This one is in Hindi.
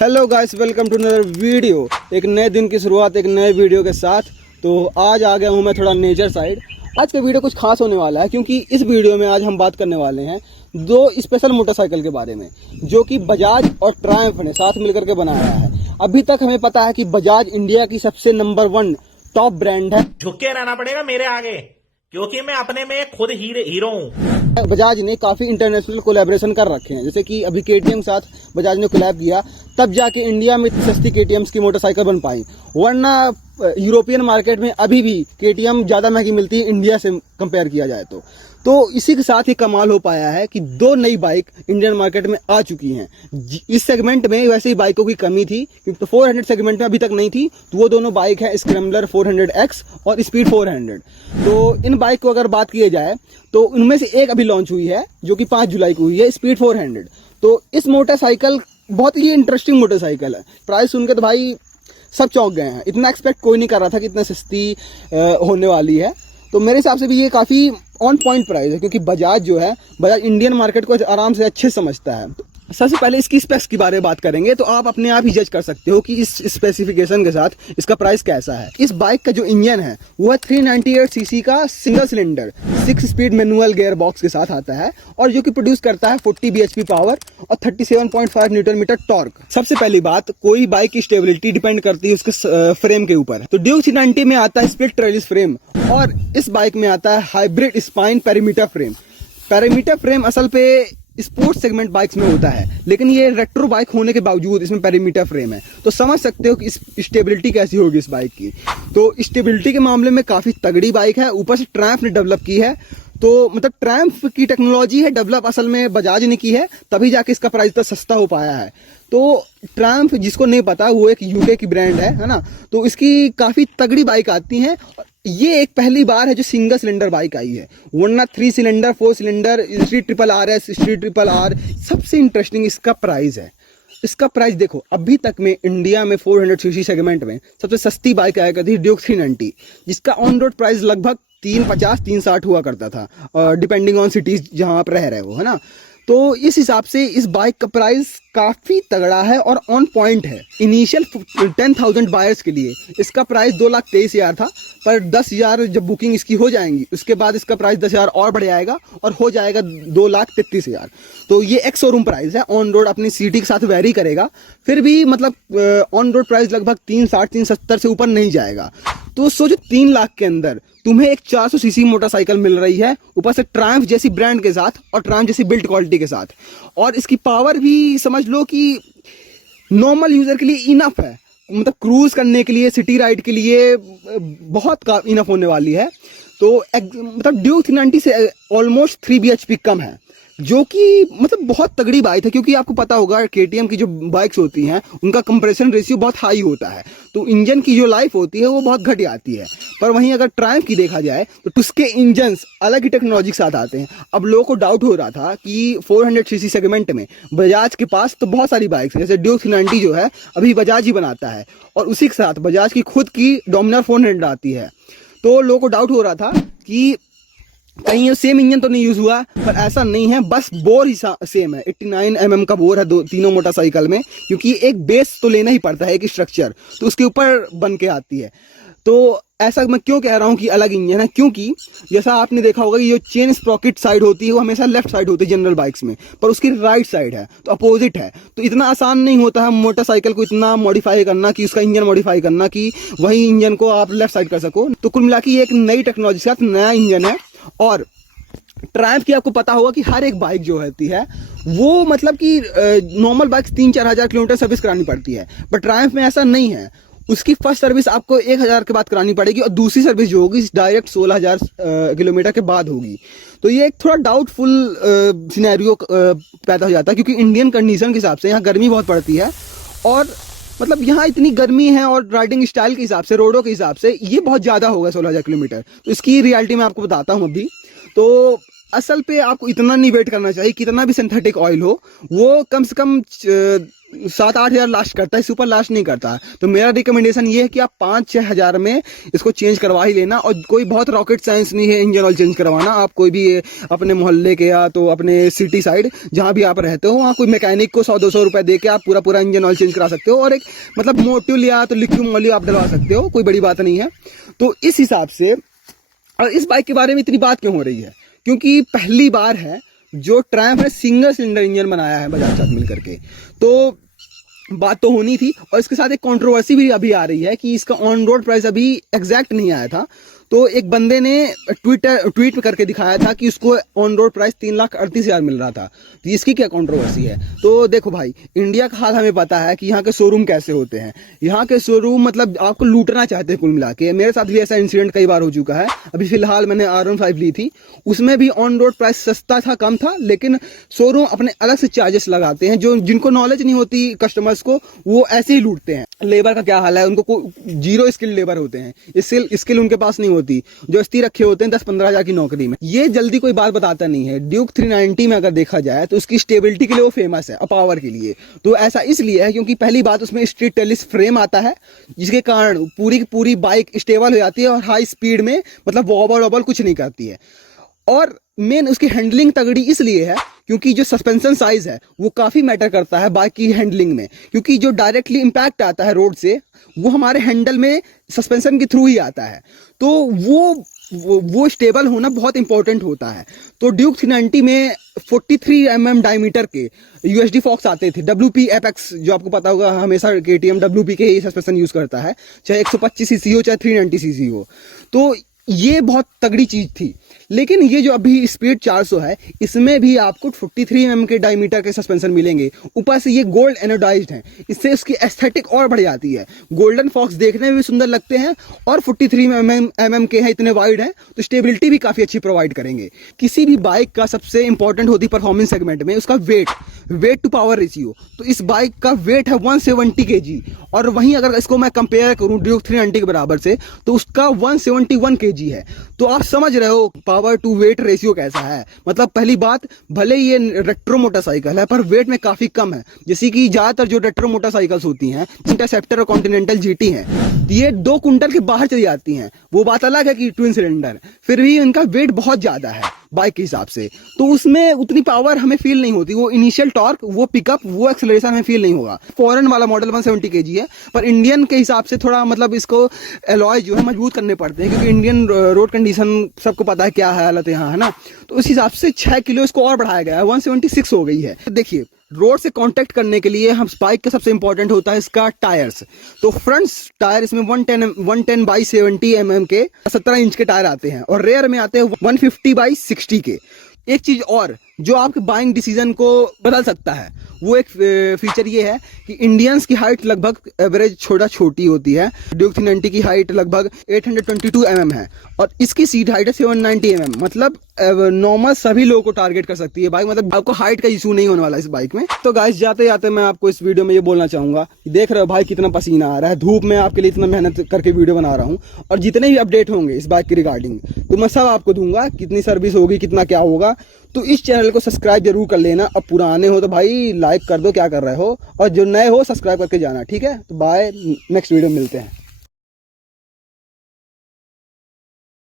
Hello guys, welcome to another video. एक नए दिन की शुरुआत एक नए वीडियो के साथ। तो आज आ गया हूँ मैं थोड़ा नेचर साइड। आज का वीडियो कुछ खास होने वाला है क्योंकि इस वीडियो में आज हम बात करने वाले हैं दो स्पेशल मोटरसाइकिल के बारे में जो कि बजाज और ट्रायम्फ ने साथ मिलकर के बनाया है। अभी तक हमें पता है कि बजाज इंडिया की सबसे नंबर 1 टॉप ब्रांड है। झुक के रहना पड़ेगा मेरे आगे क्योंकि मैं अपने में खुद हीरो हूँ। बजाज ने काफ़ी इंटरनेशनल कोलैबोरेशन कर रखे हैं, जैसे कि अभी केटीएम साथ बजाज ने कोलैब किया, तब जाके इंडिया में इतनी सस्ती केटीएम्स की मोटरसाइकिल बन पाई। वरना यूरोपियन मार्केट में अभी भी केटीएम ज़्यादा महंगी मिलती है इंडिया से कंपेयर किया जाए तो इसी के साथ ही कमाल हो पाया है कि दो नई बाइक इंडियन मार्केट में आ चुकी हैं। इस सेगमेंट में वैसे ही बाइकों की कमी थी क्योंकि 400 सेगमेंट में अभी तक नहीं थी, तो वो दोनों बाइक है स्क्रैम्बलर 400X और स्पीड 400। तो इन बाइक को अगर बात की जाए तो उनमें से एक अभी लॉन्च हुई है जो कि 5 जुलाई को हुई है, स्पीड 400। तो इस मोटरसाइकिल बहुत ही इंटरेस्टिंग मोटरसाइकिल है। प्राइस सुन के तो भाई सब चौंक गए हैं, इतना एक्सपेक्ट कोई नहीं कर रहा था कि इतना सस्ती होने वाली है। तो मेरे हिसाब से भी ये काफ़ी ऑन पॉइंट प्राइस है क्योंकि बजाज जो है, बजाज इंडियन मार्केट को आराम से अच्छे समझता है। सबसे पहले इसकी स्पेक्स के बारे में बात करेंगे तो आप अपने आप ही जज कर सकते हो कि इस स्पेसिफिकेशन के साथ इसका प्राइस कैसा है। इस बाइक का जो इंजन है वो है 398 सीसी का single cylinder 6 speed manual gear box के साथ आता है और जो कि प्रोड्यूस करता है 40 bhp पावर और 37.5 न्यूटन मीटर टॉर्क। सबसे पहली बात, कोई बाइक की स्टेबिलिटी डिपेंड करती है उसके फ्रेम के ऊपर। तो ड्यूक 390 में आता है स्प्लिट ट्रेलिस फ्रेम और इस बाइक में आता है hybrid spine perimeter frame. Perimeter frame असल पे स्पोर्ट्स सेगमेंट बाइक्स में होता है, लेकिन ये रेट्रो बाइक होने के बावजूद इसमें पेरीमीटर फ्रेम है। तो समझ सकते हो कि इस स्टेबिलिटी कैसी होगी इस बाइक की। तो स्टेबिलिटी के मामले में काफ़ी तगड़ी बाइक है। ऊपर से ट्रायम्फ ने डेवलप की है, तो मतलब ट्रायम्फ की टेक्नोलॉजी है डेवलप असल में बजाज ने की है, तभी जाके इसका प्राइस इतना सस्ता हो पाया है। तो ट्रायम्फ जिसको नहीं पता वो एक यूके की ब्रांड है ना। तो इसकी काफ़ी तगड़ी बाइक आती हैं। ये एक पहली बार है जो सिंगल सिलेंडर बाइक आई है, वरना 3 cylinder 4 cylinder street RRS street RRR। सबसे इंटरेस्टिंग इसका प्राइस है। इसका प्राइस देखो, अभी तक में इंडिया में 400 सीसी सेगमेंट में सबसे सस्ती बाइक आया करती थी ड्यूक 390, जिसका ऑन रोड प्राइस लगभग 350 360 हुआ करता था, डिपेंडिंग ऑन सिटीज जहां आप रह रहे हो, है ना। तो इस हिसाब से इस बाइक का प्राइस काफ़ी तगड़ा है और ऑन पॉइंट है। इनिशियल 10,000 बायर्स के लिए इसका प्राइस 2,23,000 था, पर 10,000 जब बुकिंग इसकी हो जाएंगी उसके बाद इसका प्राइस 10,000 और बढ़ जाएगा और हो जाएगा 2,33,000। तो ये एक शोरूम प्राइस है, ऑन रोड अपनी सिटी के साथ वेरी करेगा, फिर भी मतलब ऑन रोड प्राइस लगभग 360 370 से ऊपर नहीं जाएगा। तो सोचो 3 लाख के अंदर तुम्हें एक 400 सीसी मोटरसाइकिल मिल रही है, ऊपर से ट्रायम्फ जैसी ब्रांड के साथ और ट्रायम्फ जैसी बिल्ड क्वालिटी के साथ, और इसकी पावर भी समझ लो कि नॉर्मल यूजर के लिए इनफ है। मतलब क्रूज करने के लिए, सिटी राइड के लिए बहुत इनफ होने वाली है। तो मतलब ड्यूक 390 से ऑलमोस्ट 3 bhp कम है, जो कि मतलब बहुत तगड़ी बाइक है क्योंकि आपको पता होगा केटीएम की जो बाइक्स होती हैं उनका कंप्रेशन रेशियो बहुत हाई होता है, तो इंजन की जो लाइफ होती है वो बहुत घट जाती है। पर वहीं अगर ट्रायम्फ की देखा जाए तो उसके इंजन्स अलग ही टेक्नोलॉजी के साथ आते हैं। अब लोगों को डाउट हो रहा था कि 400 सीसी सेगमेंट में बजाज के पास तो बहुत सारी बाइक्स हैं, जैसे ड्यूक 390 जो है अभी बजाज ही बनाता है और उसी के साथ बजाज की खुद की डोमिनार 400 आती है। तो लोगों को डाउट हो रहा था कि कहीं ये सेम इंजन तो नहीं यूज हुआ, पर ऐसा नहीं है, बस बोर ही सेम है। 89 mm का बोर है तीनों मोटरसाइकिल में, क्योंकि एक बेस तो लेना ही पड़ता है, एक स्ट्रक्चर तो उसके ऊपर बन के आती है। तो ऐसा मैं क्यों कह रहा हूँ कि अलग इंजन है, क्योंकि जैसा आपने देखा होगा कि जो चेन स्प्रॉकेट साइड होती है वो हमेशा लेफ्ट साइड होती है जनरल बाइक्स में, पर उसकी राइट साइड है, तो अपोजिट है। तो इतना आसान नहीं होता है मोटरसाइकिल को इतना मॉडिफाई करना कि उसका इंजन मॉडिफाई करना कि वही इंजन को आप लेफ्ट साइड कर सको। तो कुल मिला के ये एक नई टेक्नोलॉजी के साथ नया इंजन है। और ट्रायम्फ की आपको पता होगा कि हर एक बाइक जो होती है वो मतलब कि नॉर्मल बाइक 3-4 हज़ार किलोमीटर सर्विस करानी पड़ती है, बट ट्रायम्फ में ऐसा नहीं है। उसकी फर्स्ट सर्विस आपको 1,000 के बाद करानी पड़ेगी और दूसरी सर्विस जो होगी डायरेक्ट 16,000 किलोमीटर के बाद होगी। तो ये एक थोड़ा डाउटफुल सिनेरियो पैदा हो जाता है क्योंकि इंडियन कंडीशन के हिसाब से यहाँ गर्मी बहुत पड़ती है और मतलब यहाँ इतनी गर्मी है और राइडिंग स्टाइल के हिसाब से, रोडों के हिसाब से ये बहुत ज़्यादा होगा 16,000 किलोमीटर। तो इसकी रियलिटी मैं आपको बताता हूँ अभी। तो असल पे आपको इतना नहीं वेट करना चाहिए, कितना भी सिंथेटिक ऑयल हो वो कम से कम 7-8 हज़ार लास्ट करता है, इससे ऊपर लास्ट नहीं करता। तो मेरा रिकमेंडेशन ये है कि आप 5-6 हज़ार में इसको चेंज करवा ही लेना। और कोई बहुत रॉकेट साइंस नहीं है इंजन ऑयल चेंज करवाना। आप कोई भी अपने मोहल्ले के या तो अपने सिटी साइड जहाँ भी आप रहते हो वहाँ कोई मैकेनिक को 100-200 रुपये दे के आप पूरा इंजन ऑयल चेंज करा सकते हो। और एक मतलब मोटिव या तो लिक्विड मोलियो आप डलवा सकते हो, कोई बड़ी बात नहीं है। तो इस हिसाब से, और इस बाइक के बारे में इतनी बात क्यों हो रही है, क्योंकि पहली बार है जो ट्रायम्फ ने सिंगल सिलेंडर इंजन बनाया है बजाज साथ मिल करके। तो बात तो होनी थी। और इसके साथ एक कंट्रोवर्सी भी अभी आ रही है कि इसका ऑन रोड प्राइस अभी एग्जैक्ट नहीं आया था। तो एक बंदे ने ट्वीट करके दिखाया था कि उसको ऑन रोड प्राइस 3,38,000 मिल रहा था। तो इसकी क्या कंट्रोवर्सी है? तो देखो भाई, इंडिया का हाल हमें पता है कि यहाँ के शोरूम कैसे होते हैं। यहाँ के शोरूम मतलब आपको लूटना चाहते हैं कुल मिला के। मेरे साथ भी ऐसा इंसिडेंट कई बार हो चुका है। अभी फिलहाल मैंने R15 ली थी, उसमें भी ऑन रोड प्राइस सस्ता था, कम था, लेकिन शोरूम अपने अलग से चार्जेस लगाते हैं। जो जिनको नॉलेज नहीं होती कस्टमर्स को, वो ऐसे ही लूटते हैं। लेबर का क्या हाल है, उनको 0 स्किल लेबर होते हैं, स्किल उनके पास नहीं होती, जो स्थिर रखे होते हैं 10-15 हज़ार की नौकरी में। ये जल्दी कोई बात बताता नहीं है। ड्यूक 390 में अगर देखा जाए तो उसकी स्टेबिलिटी के लिए वो फेमस है और पावर के लिए। तो ऐसा इसलिए है क्योंकि पहली बात उसमें स्ट्रीट टेलिस फ्रेम आता है, जिसके कारण पूरी की पूरी बाइक स्टेबल हो जाती है और हाई स्पीड में मतलब वॉबल कुछ नहीं करती है। और मेन उसकी हैंडलिंग तगड़ी इसलिए है क्योंकि जो सस्पेंशन साइज है वो काफ़ी मैटर करता है बाइक की हैंडलिंग में। क्योंकि जो डायरेक्टली इम्पैक्ट आता है रोड से वो हमारे हैंडल में सस्पेंशन के थ्रू ही आता है। तो वो स्टेबल होना बहुत इंपॉर्टेंट होता है। तो ड्यूक 390 में 43 mm डायमीटर के USD फॉक्स आते थे। WP एपेक्स जो आपको पता होगा, हमेशा KTM WP के ही सस्पेंशन यूज़ करता है, चाहे 125 सीसी हो चाहे 390 सीसी हो। तो ये बहुत तगड़ी चीज़ थी। लेकिन ये जो अभी स्पीड 400 है, इसमें भी आपको 43 mm के डायमीटर के सस्पेंशन मिलेंगे। ऊपर से ये गोल्ड एनोडाइज्ड हैं, इससे इसकी एस्थेटिक और बढ़ जाती है। गोल्डन फॉक्स देखने में भी सुंदर लगते हैं और 43 mm के हैं, इतने वाइड हैं, तो स्टेबिलिटी भी काफ़ी अच्छी प्रोवाइड करेंगे। किसी भी बाइक का सबसे इंपॉर्टेंट होती है परफॉर्मेंस सेगमेंट में उसका वेट टू पावर रेशियो। तो इस बाइक का वेट है 170 kg, और वहीं अगर इसको मैं कंपेयर करूं ड्यूक 390 के बराबर से तो उसका 171 kg है। तो आप समझ रहे हो पावर टू वेट रेशियो कैसा है। मतलब पहली बात, भले ये रेट्रो मोटरसाइकिल है पर वेट में काफ़ी कम है। जैसे कि ज़्यादातर जो रेट्रो मोटरसाइकिल्स होती हैं, इंटरसेप्टर और कॉन्टिनेंटल GT हैं, ये 2 कुंटल के बाहर चली जाती हैं। वो बात अलग है कि ट्विन सिलेंडर, फिर भी इनका वेट बहुत ज़्यादा है बाइक के हिसाब से। तो उसमें उतनी पावर हमें फील नहीं होती। वो इनिशियल टॉर्क, वो पिकअप, वो एक्सेलरेशन हमें फील नहीं होगा। फॉरेन वाला मॉडल 170 kg है, पर इंडियन के हिसाब से थोड़ा मतलब इसको एलॉय जो है मजबूत करने पड़ते हैं, क्योंकि इंडियन रोड कंडीशन सबको पता है क्या हालत है यहाँ, है ना। तो उस हिसाब से 6 किलो इसको और बढ़ाया गया है, 176 हो गई है। देखिए, रोड से कांटेक्ट करने के लिए हम बाइक का सबसे इंपॉर्टेंट होता है इसका टायर्स। तो फ्रंट टायर इसमें 110 बाई 70 mm के 17 इंच के टायर आते हैं, और रेयर में आते हैं 150 बाई 60 के। एक चीज़ और जो आपके बाइंग डिसीजन को बदल सकता है, वो एक फीचर ये है कि इंडियंस की हाइट लगभग एवरेज छोटी होती है। ड्यूक 390 की हाइट लगभग 822 mm है, और इसकी सीट हाइट है 790 mm। मतलब नॉर्मल सभी लोगों को टारगेट कर सकती है बाइक। मतलब आपको हाइट का इशू नहीं होने वाला इस बाइक में। तो गाइस, जाते जाते मैं आपको इस वीडियो में ये बोलना चाहूँगा कि देख रहे हो भाई कितना पसीना आ रहा है, धूप में आपके लिए इतना मेहनत करके वीडियो बना रहा हूँ। और जितने भी अपडेट होंगे इस बाइक की रिगार्डिंग तो मैं सब आपको दूंगा, कितनी सर्विस होगी, कितना क्या होगा। तो इस चैनल को सब्सक्राइब जरूर कर लेना। अब पुराने हो तो भाई लाइक कर दो, क्या कर रहे हो, और जो नए हो सब्सक्राइब करके जाना, ठीक है। तो बाय, नेक्स्ट वीडियो मिलते हैं।